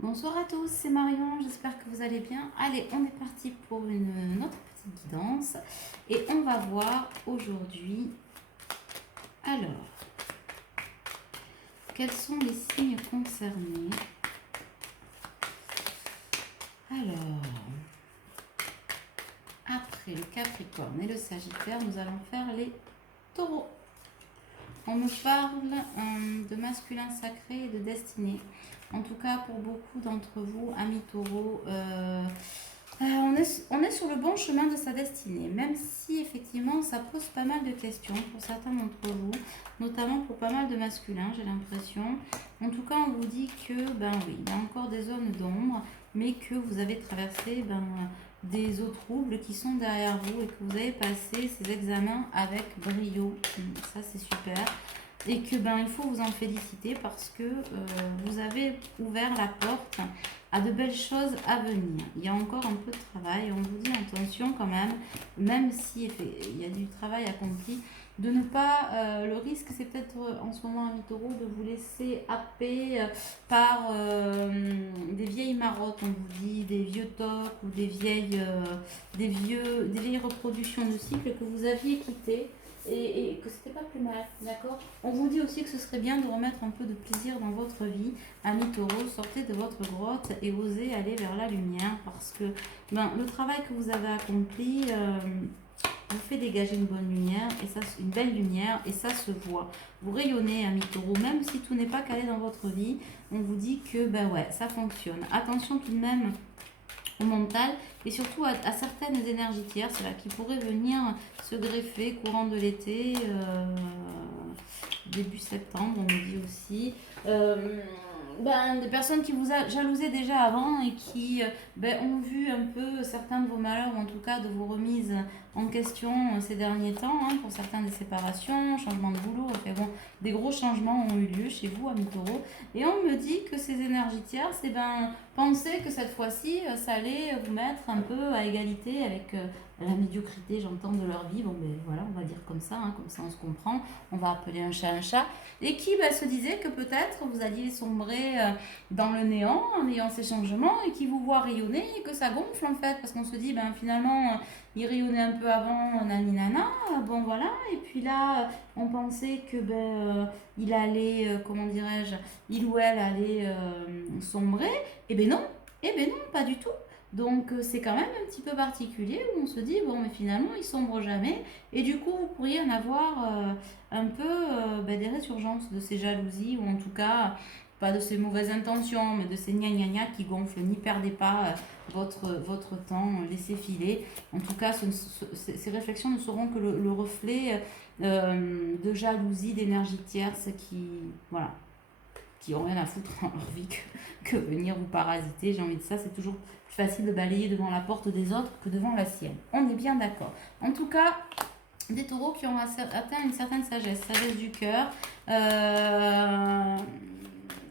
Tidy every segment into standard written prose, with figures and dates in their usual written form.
Bonsoir à tous, c'est Marion, j'espère que vous allez bien. Allez, on est parti pour une autre petite guidance et on va voir aujourd'hui, alors, quels sont les signes concernés. Alors, après le Capricorne et le Sagittaire, nous allons faire les taureaux. On me parle de masculin sacré et de destinée. En tout cas, pour beaucoup d'entre vous, amis taureaux, on est sur le bon chemin de sa destinée, même si effectivement ça pose pas mal de questions pour certains d'entre vous, notamment pour pas mal de masculins, j'ai l'impression. En tout cas, on vous dit que, ben oui, il y a encore des zones d'ombre, mais que vous avez traversé des eaux troubles qui sont derrière vous et que vous avez passé ces examens avec brio. Ça, c'est super. Et que il faut vous en féliciter parce que vous avez ouvert la porte à de belles choses à venir. Il y a encore un peu de travail. On vous dit attention quand même si il y a du travail accompli, de ne pas, le risque c'est peut-être en ce moment à mi-taureau de vous laisser happer par des vieilles marottes, on vous dit, des vieux tocs ou des vieilles reproductions de cycles que vous aviez quittés et que c'était pas plus mal, d'accord. On vous dit aussi que ce serait bien de remettre un peu de plaisir dans votre vie. Amis taureau, sortez de votre grotte et osez aller vers la lumière parce que le travail que vous avez accompli vous fait dégager une bonne lumière, et ça, une belle lumière, et ça se voit. Vous rayonnez, amis taureau, même si tout n'est pas calé dans votre vie, on vous dit que ouais, ça fonctionne. Attention tout de même au mental et surtout à certaines énergies tierces là, qui pourraient venir se greffer courant de l'été, début septembre, on me dit aussi. Des personnes qui vous jalousaient déjà avant et qui ont vu un peu certains de vos malheurs, ou en tout cas de vos remises en question ces derniers temps, hein, pour certains des séparations, changement de boulot, enfin bon, des gros changements ont eu lieu chez vous, amis taureau. Et on me dit que ces énergies tierces, pensez que cette fois-ci, ça allait vous mettre un peu à égalité avec la médiocrité, j'entends, de leur vie. Bon, voilà, on va dire comme ça on se comprend. On va appeler un chat, et qui se disait que peut-être vous alliez sombrer dans le néant en ayant ces changements et qui vous voit rayonner et que ça gonfle en fait, parce qu'on se dit finalement il rayonnait un peu avant, nani nana, bon voilà, et puis là on pensait que il allait, comment dirais-je, il ou elle allait sombrer, et ben non, pas du tout. Donc c'est quand même un petit peu particulier où on se dit bon mais finalement il sombre jamais, et du coup vous pourriez en avoir un peu des résurgences de ces jalousies, ou en tout cas pas de ces mauvaises intentions mais de ces gna gna gna qui gonflent. N'y perdez pas votre temps, laissez filer. En tout cas ces réflexions ne seront que le reflet de jalousie, d'énergie tierce qui ont rien à foutre dans leur vie que venir vous parasiter. J'ai envie de ça, c'est toujours plus facile de balayer devant la porte des autres que devant la sienne. On est bien d'accord. En tout cas, des taureaux qui ont atteint une certaine sagesse du cœur,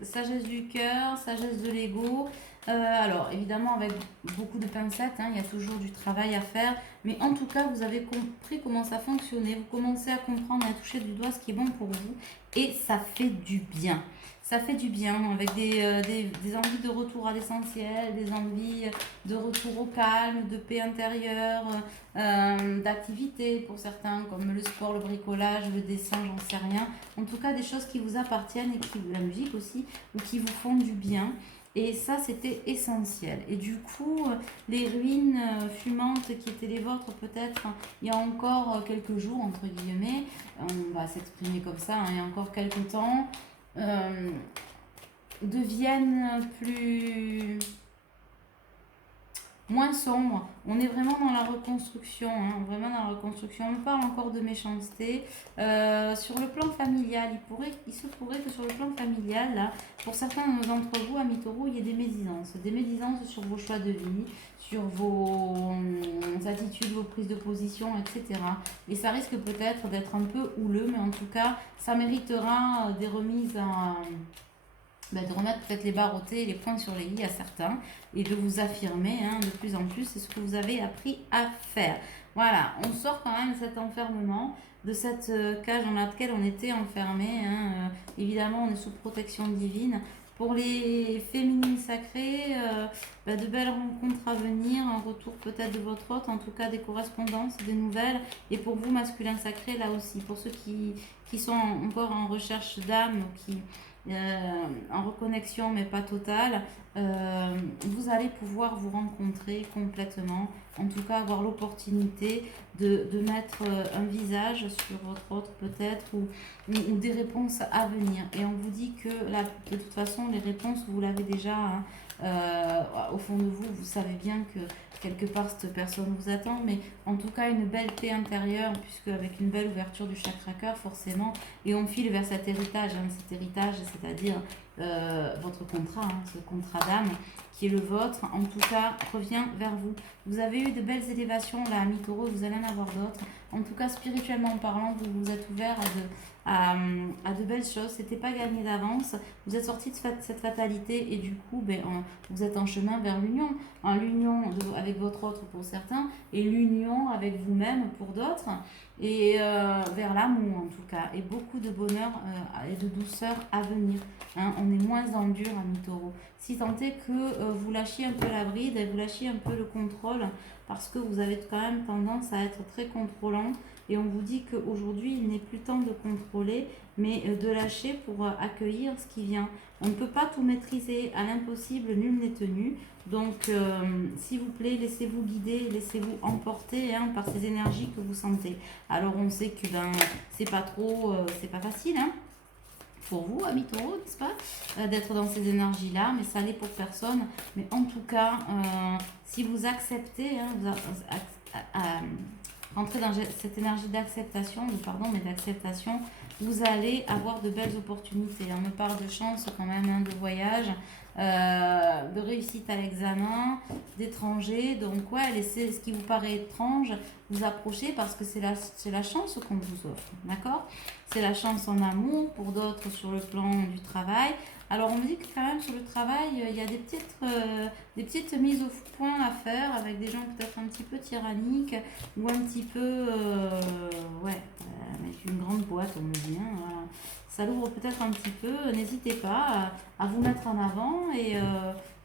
sagesse du cœur, sagesse de l'ego. Alors évidemment avec beaucoup de pincettes, hein, il y a toujours du travail à faire, mais en tout cas vous avez compris comment ça fonctionnait, vous commencez à comprendre, à toucher du doigt ce qui est bon pour vous, et ça fait du bien. Ça fait du bien avec des envies de retour à l'essentiel, des envies de retour au calme, de paix intérieure, d'activité pour certains, comme le sport, le bricolage, le dessin, j'en sais rien. En tout cas, des choses qui vous appartiennent et la musique aussi, ou qui vous font du bien. Et ça, c'était essentiel. Et du coup, les ruines fumantes qui étaient les vôtres, peut-être il y a encore quelques jours, entre guillemets, on va s'exprimer comme ça, hein, il y a encore quelques temps, deviennent moins sombre. On est vraiment dans la reconstruction, hein, vraiment dans la reconstruction. On parle encore de méchanceté. Sur le plan familial, il se pourrait que sur le plan familial, là, pour certains d'entre vous, amis taureaux, il y ait des médisances sur vos choix de vie, sur vos attitudes, vos prises de position, etc. Et ça risque peut-être d'être un peu houleux, mais en tout cas, ça méritera des remises de remettre peut-être les barres au thé et les points sur les i à certains, et de vous affirmer de plus en plus, c'est ce que vous avez appris à faire. Voilà, on sort quand même de cet enfermement, de cette cage dans laquelle on était enfermé. Évidemment, on est sous protection divine. Pour les féminines sacrées, de belles rencontres à venir, un retour peut-être de votre hôte, en tout cas des correspondances, des nouvelles. Et pour vous, masculin sacré, là aussi, pour ceux qui sont encore en recherche d'âme, qui en reconnexion mais pas totale, vous allez pouvoir vous rencontrer complètement, en tout cas avoir l'opportunité de mettre un visage sur votre autre peut-être, ou des réponses à venir. Et on vous dit que là, de toute façon, les réponses, vous l'avez déjà, hein. Au fond de vous, vous savez bien que quelque part cette personne vous attend, mais en tout cas une belle paix intérieure, puisque avec une belle ouverture du chakra cœur forcément, et on file vers cet héritage, hein, c'est-à-dire votre contrat, hein, ce contrat d'âme qui est le vôtre, en tout cas revient vers vous. Vous avez eu de belles élévations là, amis taureaux, vous allez en avoir d'autres. En tout cas, spirituellement parlant, vous vous êtes ouvert à de belles choses. C'était pas gagné d'avance. Vous êtes sorti de cette fatalité et du coup, vous êtes en chemin vers l'union. L'union avec votre autre pour certains et l'union avec vous-même pour d'autres. Et vers l'amour en tout cas. Et beaucoup de bonheur et de douceur à venir. Hein. On est moins en dur, amis taureaux. Si tant est que vous lâchiez un peu la bride et vous lâchiez un peu le contrôle, parce que vous avez quand même tendance à être très contrôlant. Et on vous dit qu'aujourd'hui, il n'est plus temps de contrôler, mais de lâcher pour accueillir ce qui vient. On ne peut pas tout maîtriser, à l'impossible, nul n'est tenu. Donc, s'il vous plaît, laissez-vous guider, laissez-vous emporter par ces énergies que vous sentez. Alors, on sait que c'est pas facile, hein, pour vous, amis taureaux, n'est-ce pas, d'être dans ces énergies-là, mais ça l'est pour personne. Mais en tout cas, si vous acceptez, rentrer dans cette énergie d'acceptation, vous allez avoir de belles opportunités. On me parle de chance quand même, hein, de voyage, de réussite à l'examen, d'étranger. Donc ouais, laissez ce qui vous paraît étrange vous approcher parce que c'est la chance qu'on vous offre, d'accord? C'est la chance en amour, pour d'autres sur le plan du travail. Alors on me dit que quand même sur le travail, il y a des petites mises au point à faire avec des gens peut-être un petit peu tyranniques ou un petit peu, avec une grande boîte, on me dit. Hein, voilà. Ça l'ouvre peut-être un petit peu. N'hésitez pas à vous mettre en avant et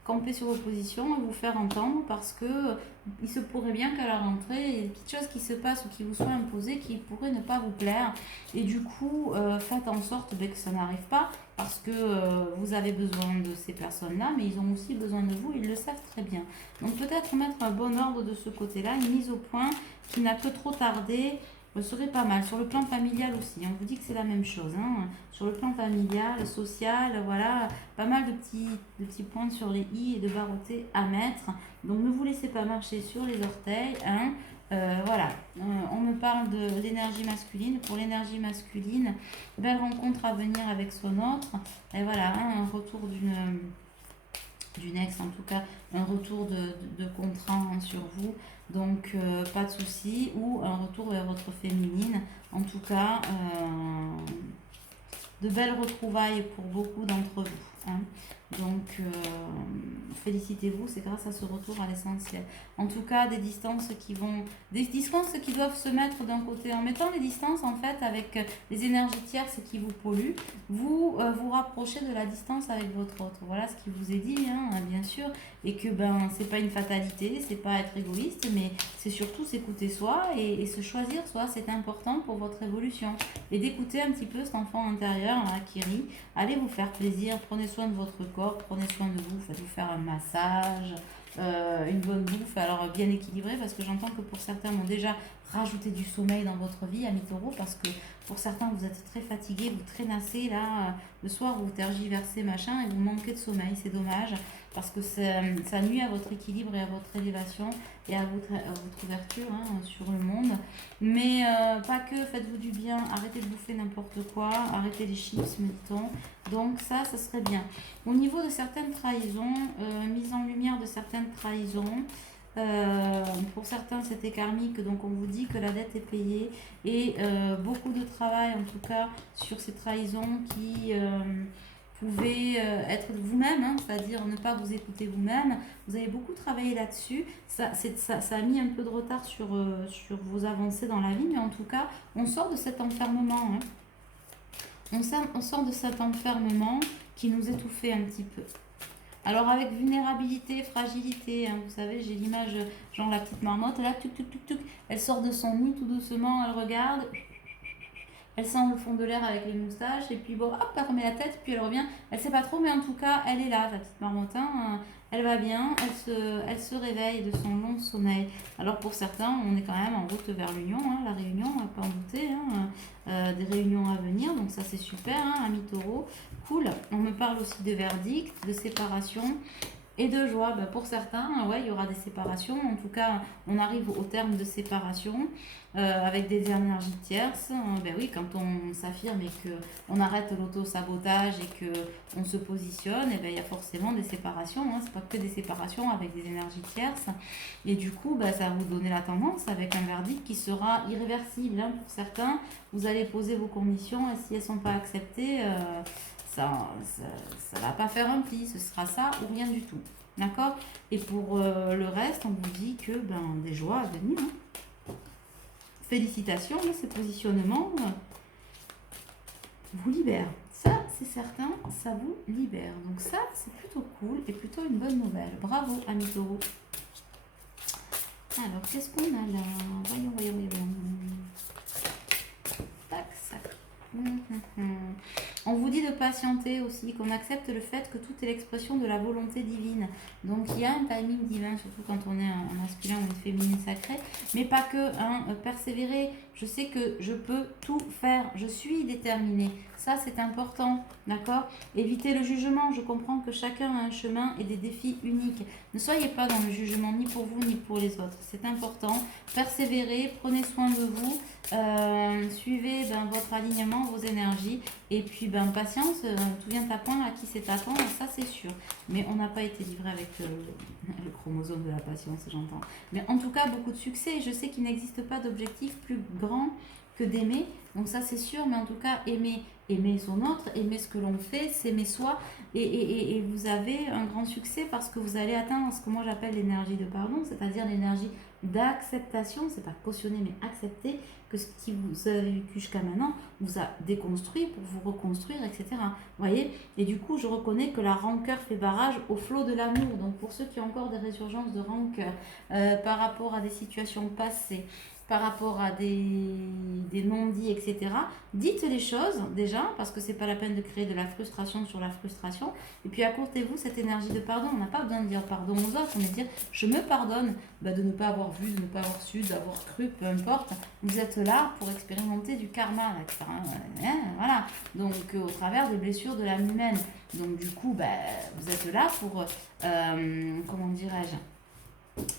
camper sur vos positions et vous faire entendre parce que il se pourrait bien qu'à la rentrée, il y ait des petites choses qui se passent ou qui vous soient imposées qui pourraient ne pas vous plaire. Et du coup, faites en sorte que ça n'arrive pas parce que vous avez besoin de ces personnes-là, mais ils ont aussi besoin de vous, ils le savent très bien. Donc peut-être mettre un bon ordre de ce côté-là, une mise au point qui n'a que trop tardé, serait pas mal. Sur le plan familial aussi, on vous dit que c'est la même chose. Hein. Sur le plan familial, social, voilà, pas mal de petits points sur les i et de barreautés à mettre. Donc ne vous laissez pas marcher sur les orteils. Hein. Voilà, on me parle de l'énergie masculine. Pour l'énergie masculine, belle rencontre à venir avec son autre. Et voilà, hein, un retour d'une ex, en tout cas, un retour de contrat, hein, sur vous. Donc, pas de souci. Ou un retour vers votre féminine. En tout cas, de belles retrouvailles pour beaucoup d'entre vous. Hein. Donc, félicitez-vous, c'est grâce à ce retour à l'essentiel. En tout cas, des distances qui doivent se mettre d'un côté. En mettant les distances, en fait, avec les énergies tierces qui vous polluent, vous vous rapprochez de la distance avec votre autre. Voilà ce qui vous est dit, hein, bien sûr. Et que c'est pas une fatalité, c'est pas être égoïste, mais c'est surtout s'écouter soi et se choisir soi. C'est important pour votre évolution. Et d'écouter un petit peu cet enfant intérieur là, qui rit. Allez vous faire plaisir, prenez soin de votre corps, prenez soin de vous, faites-vous faire un massage, une bonne bouffe, alors bien équilibrée, parce que j'entends que pour certains ont déjà rajouté du sommeil dans votre vie, amis taureaux, parce que pour certains vous êtes très fatigués, vous traînassez là, le soir vous tergiversez machin et vous manquez de sommeil, c'est dommage, parce que ça nuit à votre équilibre et à votre élévation et à votre ouverture, hein, sur le monde. Mais pas que, faites-vous du bien, arrêtez de bouffer n'importe quoi, arrêtez les chips, mettons. Donc ça serait bien. Au niveau de certaines trahisons, mise en lumière de certaines trahisons, pour certains c'était karmique, donc on vous dit que la dette est payée et beaucoup de travail en tout cas sur ces trahisons qui pouvez être vous-même, hein, c'est-à-dire ne pas vous écouter vous-même. Vous avez beaucoup travaillé là-dessus. Ça a mis un peu de retard sur vos avancées dans la vie, mais en tout cas, on sort de cet enfermement. Hein. On sort de cet enfermement qui nous étouffait un petit peu. Alors avec vulnérabilité, fragilité, hein, vous savez, j'ai l'image, genre la petite marmotte, là, tuc, tuc, tuc, tuc, elle sort de son nid tout doucement, elle regarde, elle sent le fond de l'air avec les moustaches, et puis bon, hop, elle remet la tête, puis elle revient, elle sait pas trop, mais en tout cas, elle est là, la petite marmotte, hein, elle va bien, elle se réveille de son long sommeil. Alors pour certains, on est quand même en route vers l'union, hein, la réunion, on va pas en douter, hein, des réunions à venir, donc ça c'est super, hein, ami taureau, cool. On me parle aussi de verdict, de séparation et de joie. Ben, pour certains, ouais, il y aura des séparations, en tout cas, on arrive au terme de séparation. Avec des énergies tierces, ben oui, quand on s'affirme et qu'on arrête l'auto-sabotage et qu'on se positionne, et ben il y a forcément des séparations, hein, c'est pas que des séparations avec des énergies tierces, et du coup, ben, ça va vous donner la tendance avec un verdict qui sera irréversible, hein, pour certains, vous allez poser vos conditions, et si elles sont pas acceptées, ça va pas faire un pli, ce sera ça ou rien du tout, d'accord. Et pour le reste, on vous dit que ben, des joies à venir, hein. Félicitations, ces positionnements vous libèrent. Ça, c'est certain, ça vous libère. Donc ça, c'est plutôt cool et plutôt une bonne nouvelle. Bravo, amis taureaux. Alors, qu'est-ce qu'on a là? Voyons. Tac, sac. On vous dit de patienter aussi, qu'on accepte le fait que tout est l'expression de la volonté divine. Donc il y a un timing divin, surtout quand on est un masculin ou une féminine sacrée, mais pas que, hein, persévérer. Je sais que je peux tout faire, je suis déterminée. Ça c'est important, d'accord? Évitez le jugement, je comprends que chacun a un chemin et des défis uniques. Ne soyez pas dans le jugement ni pour vous ni pour les autres, c'est important. Persévérez, prenez soin de vous, suivez votre alignement, vos énergies. Et puis, patience, tout vient à point, à qui c'est à temps, ça c'est sûr. Mais on n'a pas été livré avec le chromosome de la patience, j'entends. Mais en tout cas, beaucoup de succès. Je sais qu'il n'existe pas d'objectif plus grand que d'aimer. Donc ça c'est sûr, mais en tout cas, aimer son autre, aimer ce que l'on fait, s'aimer soi. Et vous avez un grand succès parce que vous allez atteindre ce que moi j'appelle l'énergie de pardon, c'est-à-dire l'énergie d'acceptation, c'est pas cautionner mais accepter que ce qui vous avez vécu jusqu'à maintenant vous a déconstruit pour vous reconstruire, etc. Vous voyez? Et du coup, je reconnais que la rancœur fait barrage au flot de l'amour. Donc pour ceux qui ont encore des résurgences de rancœur par rapport à des situations passées, par rapport à des non-dits, etc. Dites les choses déjà, parce que c'est pas la peine de créer de la frustration sur la frustration. Et puis accordez-vous cette énergie de pardon. On n'a pas besoin de dire pardon aux autres, on est dire je me pardonne de ne pas avoir vu, de ne pas avoir su, d'avoir cru, peu importe. Vous êtes là pour expérimenter du karma, etc. Voilà. Donc au travers des blessures de l'âme humaine. Donc du coup, vous êtes là pour, comment dirais-je,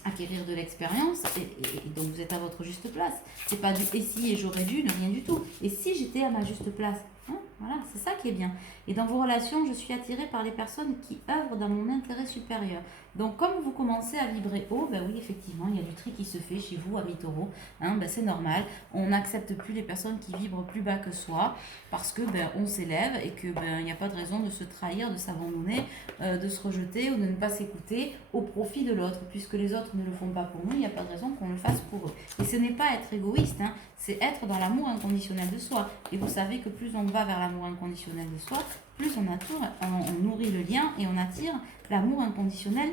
acquérir de l'expérience et donc vous êtes à votre juste place. C'est pas du et si et j'aurais dû, rien du tout. Et si j'étais à ma juste place, hein, voilà, c'est ça qui est bien. Et dans vos relations, je suis attirée par les personnes qui œuvrent dans mon intérêt supérieur. Donc comme vous commencez à vibrer haut, oui effectivement, il y a du tri qui se fait chez vous, amis taureaux, hein, c'est normal. On n'accepte plus les personnes qui vibrent plus bas que soi parce que on s'élève et que il n'y a pas de raison de se trahir, de s'abandonner, de se rejeter ou de ne pas s'écouter au profit de l'autre. Puisque les autres ne le font pas pour nous, il n'y a pas de raison qu'on le fasse pour eux. Et ce n'est pas être égoïste, hein, c'est être dans l'amour inconditionnel de soi. Et vous savez que plus on va vers l'amour inconditionnel de soi, plus on nourrit le lien et on attire l'amour inconditionnel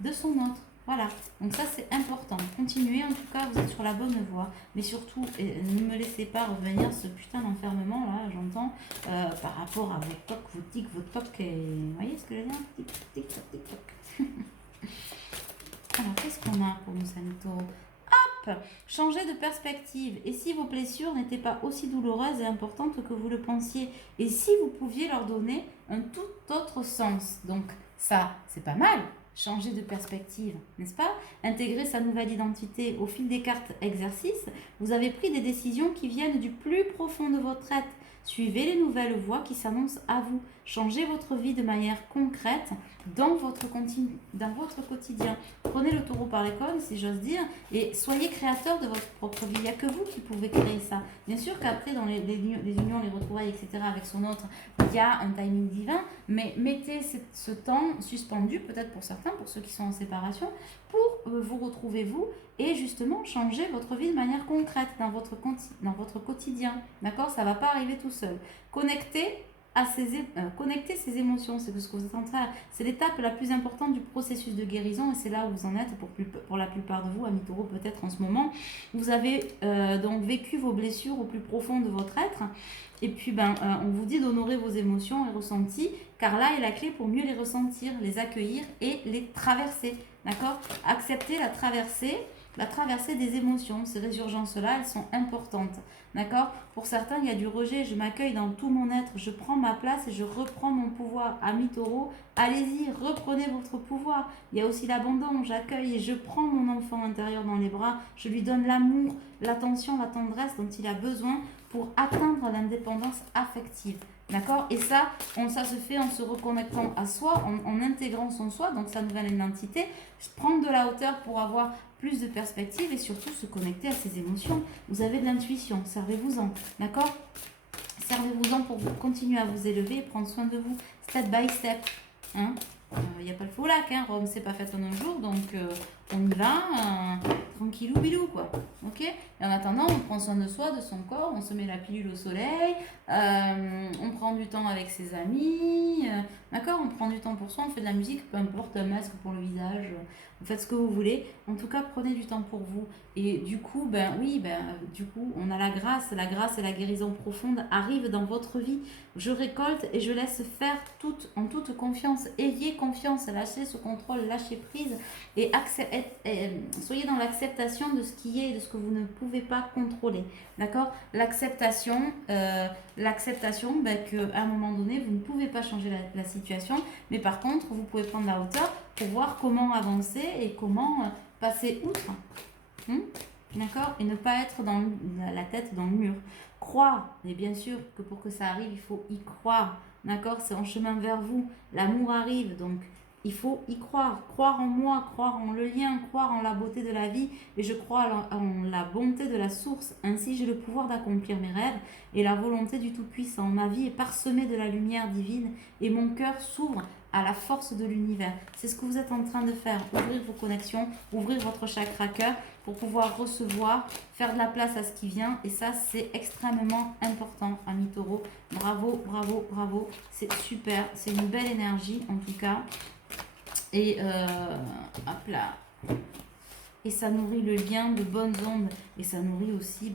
de son autre. Voilà, donc ça c'est important. Continuez, en tout cas vous êtes sur la bonne voie. Mais surtout, ne me laissez pas revenir ce putain d'enfermement là, j'entends, par rapport à vos tocs, vos tics, vos tocs. Et... Vous voyez ce que je veux dire? Tic, tic, toc, tic, toc. Alors, qu'est-ce qu'on a pour nous, amis taureaux? Hop! Changez de perspective. Et si vos blessures n'étaient pas aussi douloureuses et importantes que vous le pensiez? Et si vous pouviez leur donner un tout autre sens? Donc, ça, c'est pas mal. Changer de perspective, n'est-ce pas? Intégrer sa nouvelle identité au fil des cartes exercices. Vous avez pris des décisions qui viennent du plus profond de votre être. Suivez les nouvelles voies qui s'annoncent à vous. Changez votre vie de manière concrète dans votre quotidien. Prenez le taureau par les cornes, si j'ose dire, et soyez créateur de votre propre vie. Il n'y a que vous qui pouvez créer ça. Bien sûr qu'après, dans les unions, les retrouvailles, etc., avec son autre, il y a un timing divin, mais mettez ce temps suspendu, peut-être pour certains, pour ceux qui sont en séparation, pour vous retrouver vous et justement changer votre vie de manière concrète dans votre quotidien. D'accord? Ça ne va pas arriver tout seul. Connectez connecter ses émotions. C'est ce que vous êtes en train. C'est l'étape la plus importante du processus de guérison et c'est là où vous en êtes pour la plupart de vous, amis taureaux, peut-être en ce moment. Vous avez donc vécu vos blessures au plus profond de votre être. Et puis, on vous dit d'honorer vos émotions et ressentis, car là est la clé pour mieux les ressentir, les accueillir et les traverser. D'accord? Accepter la traversée des émotions. Ces résurgences-là, elles sont importantes. D'accord? Pour certains, il y a du rejet. Je m'accueille dans tout mon être. Je prends ma place et je reprends mon pouvoir. Amis taureaux, allez-y, reprenez votre pouvoir. Il y a aussi l'abandon. J'accueille et je prends mon enfant intérieur dans les bras. Je lui donne l'amour, l'attention, la tendresse dont il a besoin pour atteindre l'indépendance affective. D'accord? Et ça se fait en se reconnectant à soi, en intégrant son soi, donc sa nouvelle identité, prendre de la hauteur pour avoir plus de perspective et surtout se connecter à ses émotions. Vous avez de l'intuition, servez-vous-en. D'accord? Servez-vous-en pour continuer à vous élever et prendre soin de vous, step by step. Hein? Y a pas le faux lac, hein. Rome c'est pas fait en un jour, donc on y va, tranquillou bilou quoi, ok? Et en attendant, on prend soin de soi, de son corps, on se met la pilule au soleil, on prend du temps avec ses amis, d'accord? On prend du temps pour soi, on fait de la musique, peu importe, un masque pour le visage, vous faites ce que vous voulez, en tout cas prenez du temps pour vous. Et du coup, du coup, on a la grâce et la guérison profonde arrivent dans votre vie. Je récolte et je laisse faire en toute confiance. Ayez confiance, lâchez ce contrôle, lâchez prise et soyez dans l'acceptation de ce qui est et de ce que vous ne pouvez pas contrôler. D'accord? L'acceptation qu'à un moment donné, vous ne pouvez pas changer la situation, mais par contre, vous pouvez prendre la hauteur pour voir comment avancer et comment passer outre. D'accord? Et ne pas être dans la tête dans le mur. Croire, mais bien sûr que pour que ça arrive, il faut y croire. D'accord? C'est en chemin vers vous. L'amour arrive, donc il faut y croire. Croire en moi, croire en le lien, croire en la beauté de la vie. Et je crois en la bonté de la source. Ainsi, j'ai le pouvoir d'accomplir mes rêves et la volonté du Tout-Puissant. Ma vie est parsemée de la lumière divine et mon cœur s'ouvre à la force de l'univers. C'est ce que vous êtes en train de faire. Ouvrir vos connexions, ouvrir votre chakra cœur pour pouvoir recevoir, faire de la place à ce qui vient. Et ça, c'est extrêmement important, amis taureaux. Bravo, bravo, bravo. C'est super. C'est une belle énergie, en tout cas. Et hop là. Et ça nourrit le lien de bonnes ondes. Et ça nourrit aussi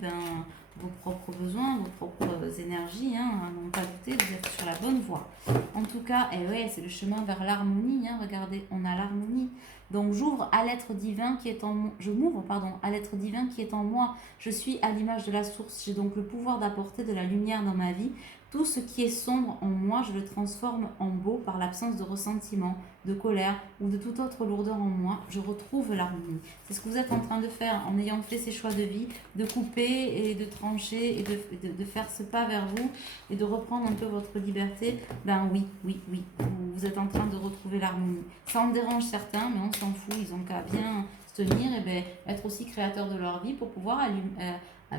vos propres besoins, vos propres énergies. À n'en pas douter, vous êtes sur la bonne voie. En tout cas, c'est le chemin vers l'harmonie. Regardez, on a l'harmonie. Donc j'ouvre à l'être divin qui est en moi. Je m'ouvre, à l'être divin qui est en moi. Je suis à l'image de la source. J'ai donc le pouvoir d'apporter de la lumière dans ma vie. Tout ce qui est sombre en moi, je le transforme en beau par l'absence de ressentiment, de colère ou de toute autre lourdeur en moi. Je retrouve l'harmonie. C'est ce que vous êtes en train de faire en ayant fait ces choix de vie, de couper et de trancher et de faire ce pas vers vous et de reprendre un peu votre liberté. Oui. Vous êtes en train de retrouver l'harmonie. Ça en dérange certains, mais on s'en fout. Ils ont qu'à bien se tenir et être aussi créateurs de leur vie pour pouvoir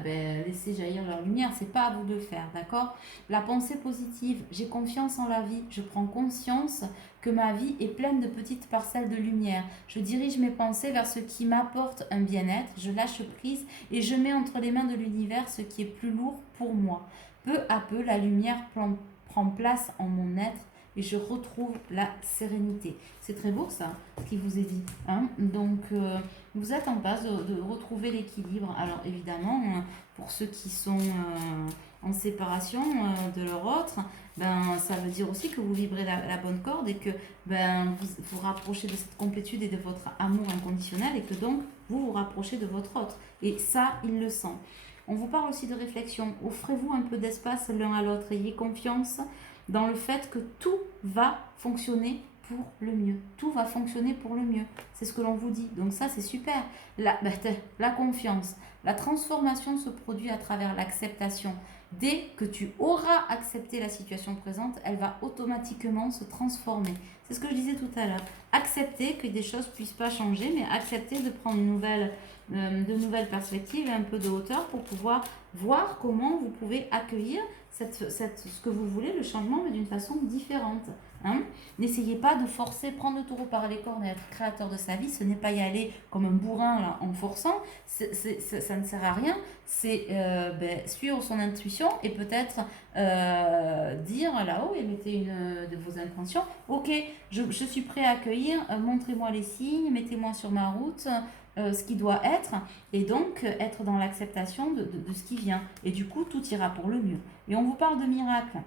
laisser jaillir leur lumière. C'est pas à vous de le faire, d'accord? La pensée positive, j'ai confiance en la vie, je prends conscience que ma vie est pleine de petites parcelles de lumière. Je dirige mes pensées vers ce qui m'apporte un bien-être, je lâche prise et je mets entre les mains de l'univers ce qui est plus lourd pour moi. Peu à peu, la lumière prend place en mon être et je retrouve la sérénité. C'est très beau ça, ce qui vous est dit. Donc, vous êtes en passe de retrouver l'équilibre. Alors évidemment, pour ceux qui sont en séparation de leur autre, ça veut dire aussi que vous vibrez la bonne corde et que vous vous rapprochez de cette complétude et de votre amour inconditionnel et que donc vous vous rapprochez de votre autre. Et ça, il le sent. On vous parle aussi de réflexion. Offrez-vous un peu d'espace l'un à l'autre. Ayez confiance dans le fait que tout va fonctionner pour le mieux. Tout va fonctionner pour le mieux. C'est ce que l'on vous dit. Donc ça, c'est super. La confiance. La transformation se produit à travers l'acceptation. Dès que tu auras accepté la situation présente, elle va automatiquement se transformer. C'est ce que je disais tout à l'heure. Accepter que des choses ne puissent pas changer, mais accepter de prendre de nouvelles perspectives et un peu de hauteur pour pouvoir voir comment vous pouvez accueillir ce que vous voulez, le changement, mais d'une façon différente. Hein. N'essayez pas de forcer, prendre le taureau par les cornes et être créateur de sa vie, ce n'est pas y aller comme un bourrin là, en forçant, ça ne sert à rien, c'est suivre son intuition et peut-être dire là-haut et mettez une de vos intentions, ok, je suis prêt à accueillir, montrez-moi les signes, mettez-moi sur ma route ce qui doit être, et donc être dans l'acceptation de ce qui vient, et du coup tout ira pour le mieux. Et on vous parle de miracles.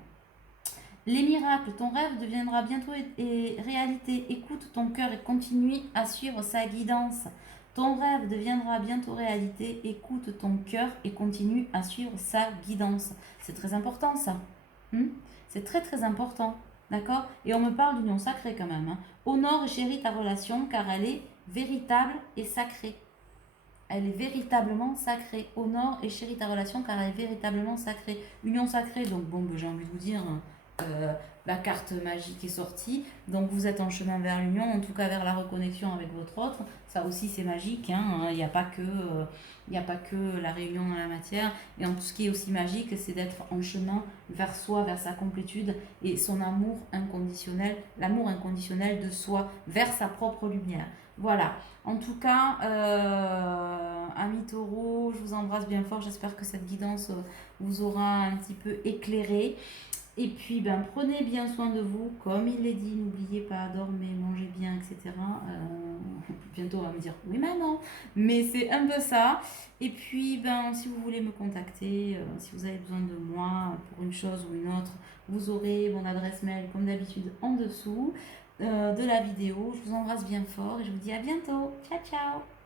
Les miracles, ton rêve deviendra bientôt réalité. Écoute ton cœur et continue à suivre sa guidance. Ton rêve deviendra bientôt réalité. Écoute ton cœur et continue à suivre sa guidance. C'est très important ça. C'est très très important. D'accord. Et on me parle d'union sacrée quand même. Honore et chéris ta relation car elle est véritable et sacrée. Elle est véritablement sacrée. Honore et chéris ta relation car elle est véritablement sacrée. Union sacrée, donc bon, j'ai envie de vous dire, la carte magique est sortie. Donc vous êtes en chemin vers l'union, en tout cas vers la reconnexion avec votre autre. Ça aussi c'est magique. Il n'y a pas que la réunion dans la matière. Et en tout ce qui est aussi magique, c'est d'être en chemin vers soi, vers sa complétude et son amour inconditionnel, l'amour inconditionnel de soi, vers sa propre lumière. Voilà. En tout cas, amis taureaux, je vous embrasse bien fort. J'espère que cette guidance vous aura un petit peu éclairé. Et puis, prenez bien soin de vous. Comme il l'est dit, n'oubliez pas, dormez, mangez bien, etc. Bientôt, on va me dire, oui, non. Mais c'est un peu ça. Et puis, si vous voulez me contacter, si vous avez besoin de moi pour une chose ou une autre, vous aurez mon adresse mail, comme d'habitude, en dessous de la vidéo. Je vous embrasse bien fort et je vous dis à bientôt. Ciao, ciao.